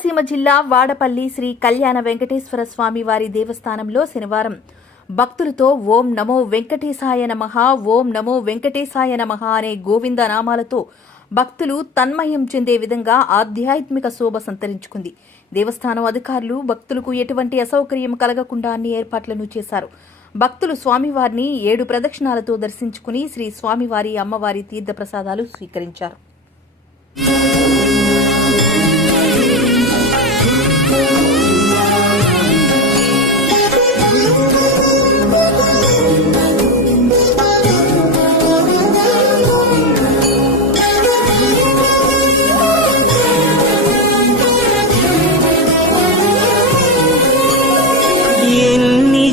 కోనసీమ జిల్లా వాడపల్లి శ్రీ కళ్యాణ వెంకటేశ్వర స్వామి వారి దేవస్థానంలో శనివారం భక్తులతో ఓం నమో వెంకటేశాయ నమః, ఓం నమో వెంకటేశాయ నమః అనే గోవింద నామాలతో భక్తులు తన్మయం చెందే విధంగా ఆధ్యాత్మిక శోభ సంతరించుకుంది. దేవస్థానం అధికారులు భక్తులకు ఎటువంటి అసౌకర్యం కలగకుండా అన్ని ఏర్పాట్లను చేశారు. భక్తులు స్వామివారిని 7 ప్రదక్షిణాలతో దర్శించుకుని శ్రీ స్వామివారి అమ్మవారి తీర్థప్రసాదాలు స్వీకరించారు.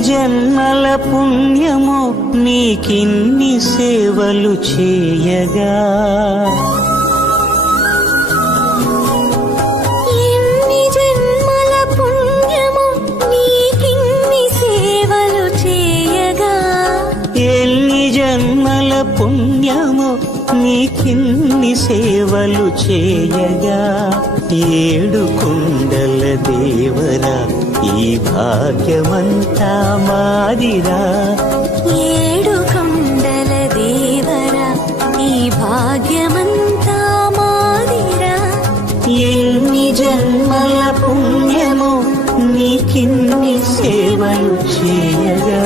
జన్మల పుణ్యము నీకిన్ని సేవలు చేయగా, ఎన్ని జన్మల పుణ్యము నీకిన్ని సేవలు చేయగా, ఎన్ని జన్మల పుణ్యము నీకిన్ని సేవలు చేయగా, 7 కొండల దేవరా ఈ భాగ్యమంతా మాదిరా, 7 కొండల దేవరా ఈ భాగ్యమంతా మాదిరా. ఎన్ని జన్మల పుణ్యము నీకిన్ని సేవలు చేయగా.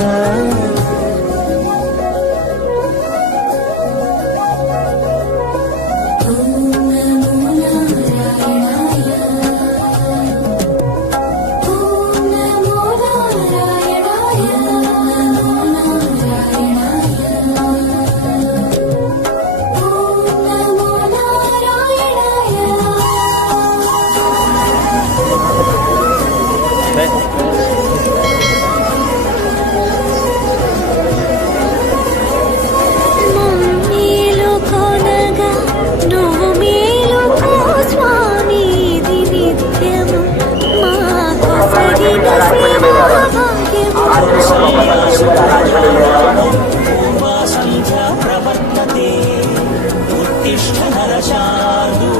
ప్రవర్తతే ఉత్తిష్ఠ నరశార్దూల